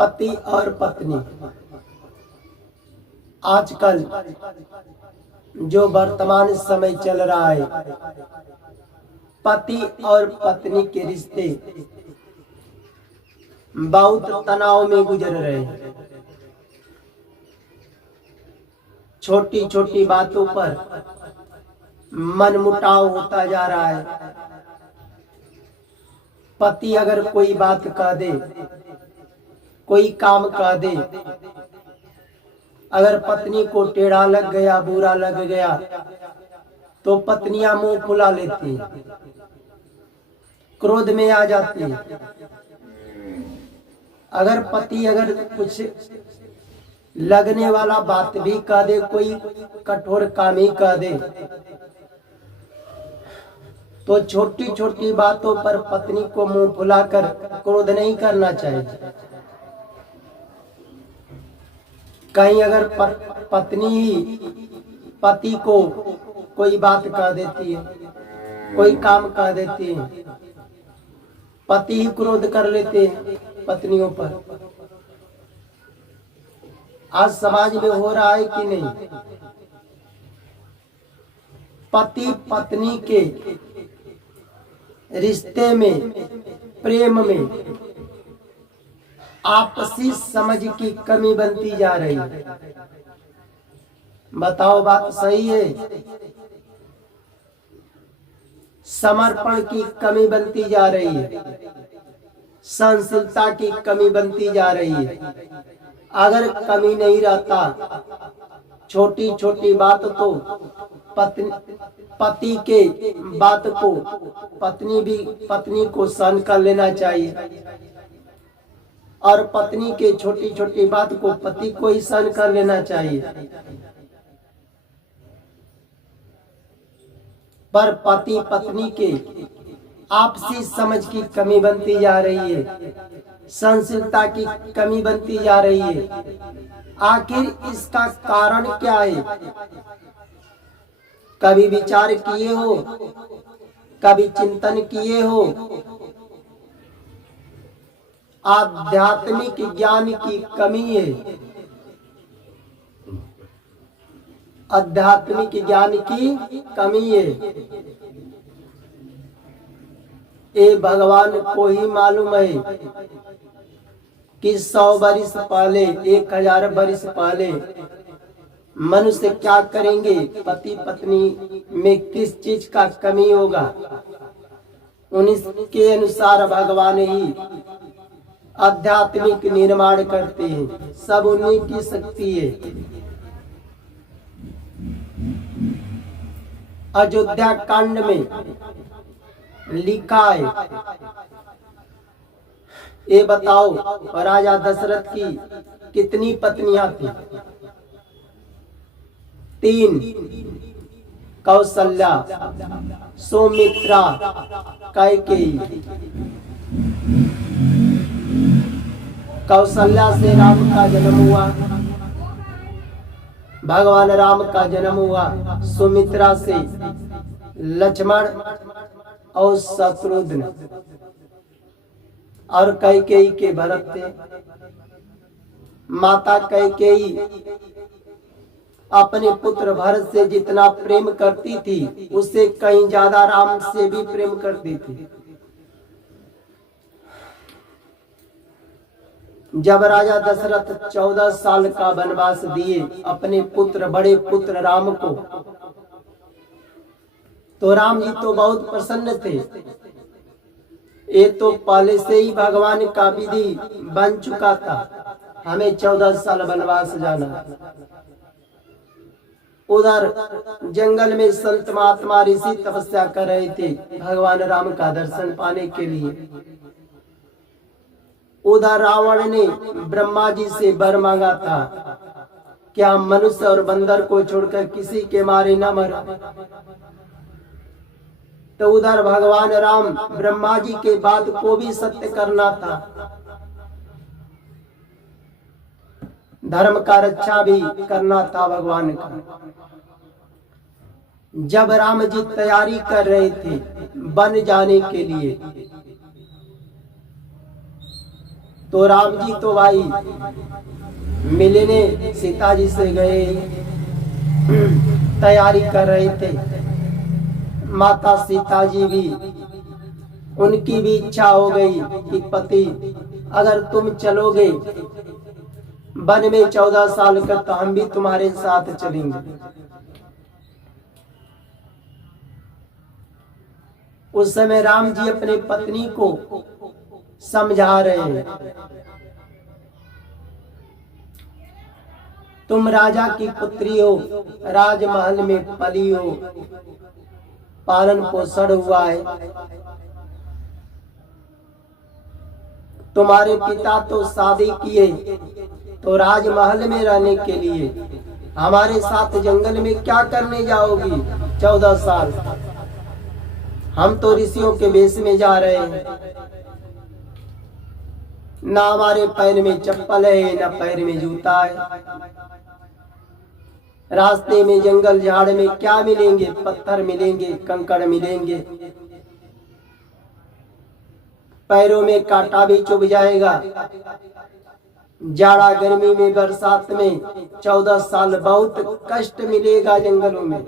पति और पत्नी। आजकल जो वर्तमान समय चल रहा है, पति और पत्नी के रिश्ते बहुत तनाव में गुजर रहे हैं। छोटी छोटी बातों पर मनमुटाव होता जा रहा है। पति अगर कोई बात कह दे, कोई काम कह दे, अगर पत्नी को टेढ़ा लग गया, बुरा लग गया, तो पत्नियां मुंह फुला लेती, क्रोध में आ जाती। अगर पति अगर कुछ लगने वाला बात भी कह दे, कोई कठोर काम ही कह दे, तो छोटी छोटी बातों पर पत्नी को मुंह फुलाकर क्रोध नहीं करना चाहिए। कहीं अगर पत्नी ही पति को कोई बात कह देती है, कोई काम कह देती है, पति ही क्रोध कर लेते हैं पत्नियों पर। आज समाज में हो रहा है कि नहीं? पति पत्नी के रिश्ते में, प्रेम में आपसी समझ की कमी बनती जा रही है। बताओ, बात सही है? समर्पण की कमी बनती जा रही है, सहनशीलता की कमी बनती जा रही है। अगर कमी नहीं रहता, छोटी छोटी बात तो पति के बात को पत्नी को सहन कर लेना चाहिए, और पत्नी के छोटी छोटी बात को पति को ही सहन कर लेना चाहिए। पर पति पत्नी के आपसी समझ की कमी बनती जा रही है, सहनशीलता की कमी बनती जा रही है। आखिर इसका कारण क्या है? कभी विचार किए हो? कभी चिंतन किए हो? आध्यात्मिक ज्ञान की कमी है, आध्यात्मिक ज्ञान की कमी है। ये भगवान को ही मालूम है कि 100 वर्ष पहले, 1000 वर्ष पहले मनुष्य क्या करेंगे, पति पत्नी में किस चीज का कमी होगा। उनके अनुसार भगवान ही आध्यात्मिक निर्माण करते हैं, सब उन्हीं की शक्ति है। अयोध्या कांड में लिखा है, ये बताओ राजा दशरथ की कितनी पत्नियां थी? 3, कौशल्या, सुमित्रा, कैकेयी। कौशल्या से राम का जन्म हुआ, भगवान राम का जन्म हुआ। सुमित्रा से लक्ष्मण और शत्रुघ्न, और कैकेयी के भरत थे। माता कैकेयी अपने पुत्र भरत से जितना प्रेम करती थी, उससे कहीं ज्यादा राम से भी प्रेम करती थी। जब राजा दशरथ 14 साल का वनवास दिए अपने पुत्र, बड़े पुत्र राम को, तो राम जी तो बहुत प्रसन्न थे। ये तो पहले से ही भगवान का विधि बन चुका था, हमें 14 साल वनवास जाना। उधर जंगल में संत महात्मा ऋषि तपस्या कर रहे थे भगवान राम का दर्शन पाने के लिए। उधर रावण ने ब्रह्मा जी से वर मांगा था, क्या मनुष्य और बंदर को छोड़कर किसी के मारे न मरा। तो उधर भगवान राम ब्रह्मा जी के बात को भी सत्य करना था, धर्म का रक्षा भी करना था भगवान का। जब राम जी तैयारी कर रहे थे वन जाने के लिए, तो राम जी तो भाई मिलने सीता जी से गए, तैयारी कर रहे थे। माता सीता जी भी, उनकी भी इच्छा हो गई कि पति अगर तुम चलोगे वन में 14 साल का तो हम भी तुम्हारे साथ चलेंगे। उस समय राम जी अपने पत्नी को समझा रहे हैं, तुम राजा की पुत्री हो, राजमहल में पली हो, पालन पोषण हुआ है, तुम्हारे पिता तो शादी किए तो राजमहल में रहने के लिए, हमारे साथ जंगल में क्या करने जाओगी 14 साल? हम तो ऋषियों के वेश में जा रहे हैं, ना हमारे पैर में चप्पल है ना पैर में जूता है। रास्ते में जंगल झाड़ में क्या मिलेंगे? पत्थर मिलेंगे, कंकड़ मिलेंगे, पैरों में कांटा भी चुभ जाएगा। जाड़ा गर्मी में बरसात में 14 साल बहुत कष्ट मिलेगा जंगलों में।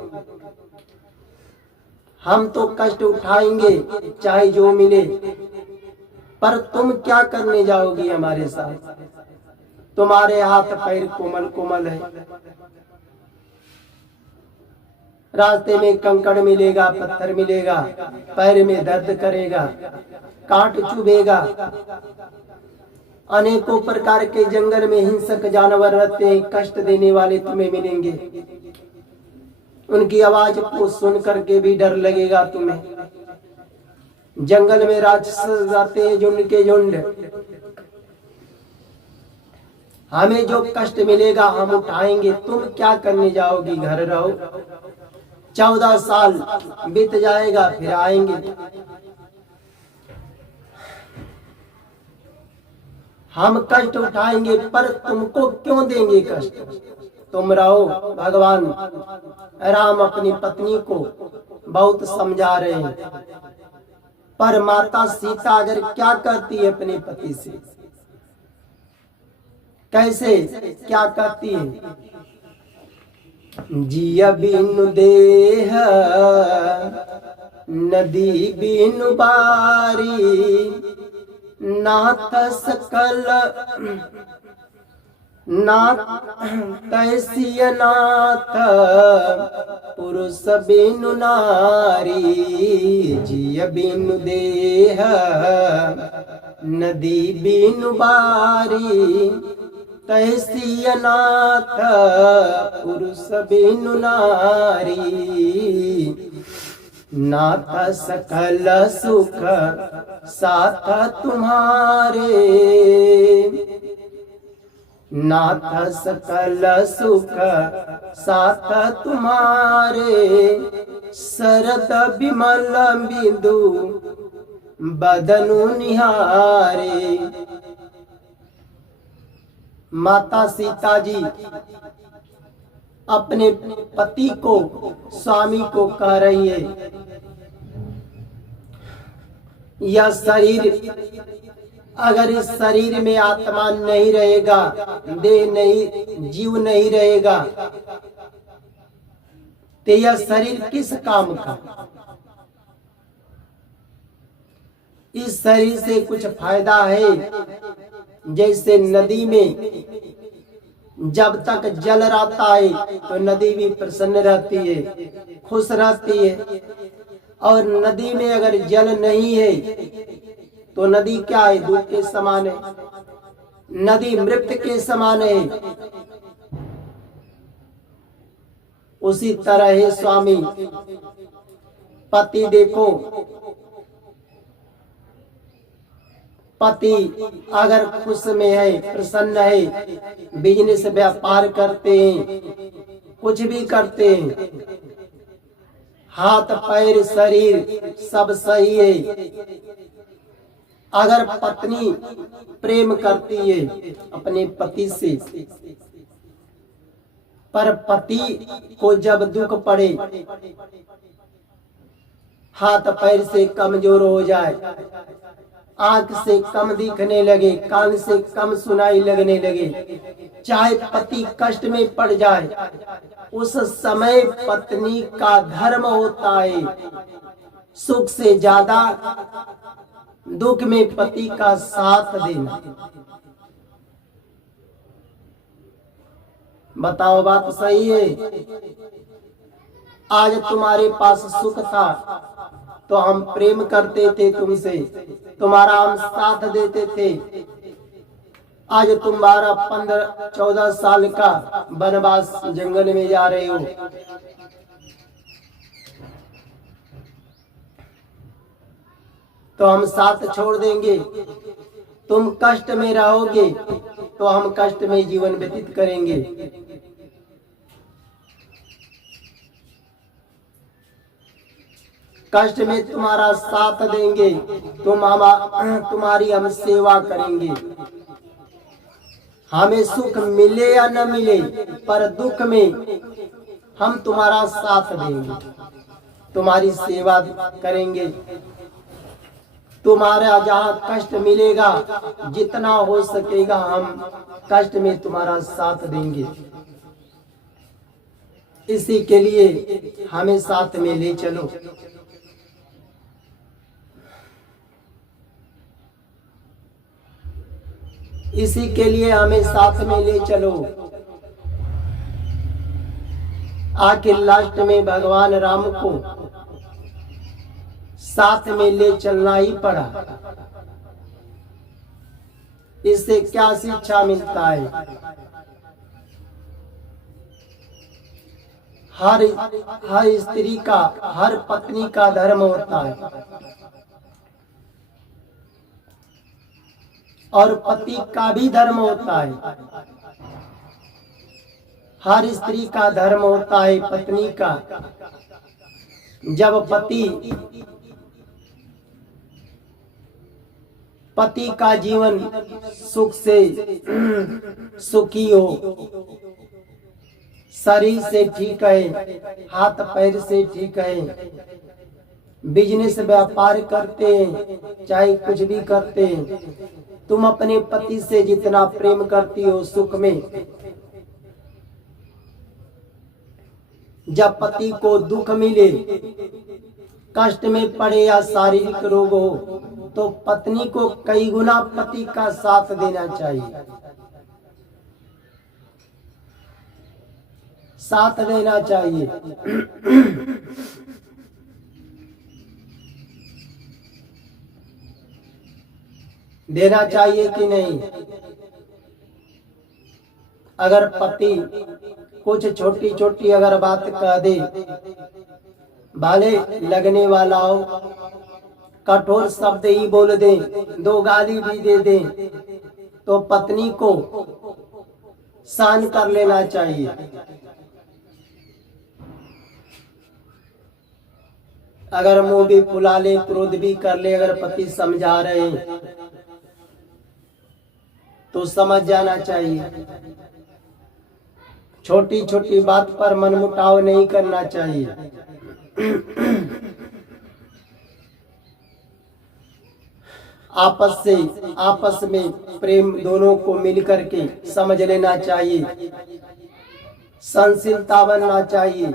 हम तो कष्ट उठाएंगे चाहे जो मिले, पर तुम क्या करने जाओगी हमारे साथ? तुम्हारे हाथ पैर कोमल कोमल है, रास्ते में कंकड़ मिलेगा, पत्थर मिलेगा, पैर में दर्द करेगा, कांट चुभेगा। अनेकों प्रकार के जंगल में हिंसक जानवर रहते हैं, कष्ट देने वाले तुम्हें मिलेंगे। उनकी आवाज को सुन करके भी डर लगेगा तुम्हें। जंगल में राक्षस जाते हैं झुंड के झुंड, हमें जो कष्ट मिलेगा हम उठाएंगे, तुम क्या करने जाओगी? घर रहो, 14 साल बीत जाएगा फिर आएंगे। हम कष्ट उठाएंगे पर तुमको क्यों देंगे कष्ट? तुम रहो। भगवान राम अपनी पत्नी को बहुत समझा रहे हैं, पर माता सीता अगर क्या करती है अपने पति से, कैसे क्या कहती है? जिया बिनु देह नदी बिनु बारी, नाथ सकल नाथ तैसिय नाथ पुरुष बिनु नारी। जिय बिनु देह नदी बिनु बारी, तैसिय नाथ पुरुष बिनु नारी। नाथ सकल सुख साथ तुम्हारे, नाथ सकल सुख साथ तुम्हारे। शरद विमल बिंदु बदनु निहारे। माता सीता जी अपने पति को, स्वामी को कह रही है, यह शरीर, अगर इस शरीर में आत्मा नहीं रहेगा, देह नहीं, जीव नहीं रहेगा, तो यह शरीर किस काम का? इस शरीर से कुछ फायदा है? जैसे नदी में जब तक जल रहता है तो नदी भी प्रसन्न रहती है, खुश रहती है। और नदी में अगर जल नहीं है तो नदी क्या है? दूध के समान है, नदी मृत के समान है। उसी तरह है स्वामी पति। देखो, पति अगर खुश में है, प्रसन्न है, बिजनेस व्यापार करते हैं, कुछ भी करते हैं, हाथ पैर शरीर सब सही है। अगर पत्नी प्रेम करती है अपने पति से, पर पति को जब दुख पड़े, हाथ पैर से कमजोर हो जाए, आंख से कम दिखने लगे, कान से कम सुनाई लगने लगे, चाहे पति कष्ट में पड़ जाए, उस समय पत्नी का धर्म होता है सुख से ज्यादा दुख में पति का साथ देना। बताओ बात सही है? आज तुम्हारे पास सुख था तो हम प्रेम करते थे तुमसे, तुम्हारा हम साथ देते थे। आज तुम्हारा 15-14 साल का वनवास जंगल में जा रहे हो, तो हम साथ छोड़ देंगे। तुम कष्ट में रहोगे तो हम कष्ट में जीवन व्यतीत करेंगे। कष्ट में तुम्हारा साथ देंगे, तुम्हारी हम सेवा करेंगे। हमें सुख मिले या न मिले, पर दुख में हम तुम्हारा साथ देंगे, तुम्हारी सेवा करेंगे। तुम्हारा जहाँ कष्ट मिलेगा, जितना हो सकेगा हम कष्ट में तुम्हारा साथ देंगे। इसी के लिए हमें साथ में ले चलो। इसी के लिए हमें साथ में ले चलो। आखिर लास्ट में भगवान राम को साथ में ले चलना ही पड़ा। इससे क्या शिक्षा मिलता है? हर स्त्री का, हर पत्नी का धर्म होता है और पति का भी धर्म होता है। हर स्त्री का धर्म होता है पत्नी का। जब पति का जीवन सुख से सुखी हो, शरीर से ठीक है, हाथ पैर से ठीक है, बिजनेस व्यापार करते हैं, चाहे कुछ भी करते हैं, तुम अपने पति से जितना प्रेम करती हो सुख में, जब पति को दुख मिले, कष्ट में पड़े या शारीरिक रोग हो, तो पत्नी को कई गुना पति का साथ देना चाहिए, साथ देना चाहिए। देना चाहिए कि नहीं? अगर पति कुछ छोटी छोटी अगर बात कह दे, भले लगने वाला हो, कठोर शब्द ही बोल दे, 2 गाली भी दे दे, तो पत्नी को सहन कर लेना चाहिए। अगर मुंह भी फुला ले, क्रोध भी कर ले, अगर पति समझा रहे हैं तो समझ जाना चाहिए। छोटी छोटी बात पर मनमुटाव नहीं करना चाहिए। आपस में प्रेम दोनों को मिल करके समझ लेना चाहिए। सहनशीलता बनना चाहिए।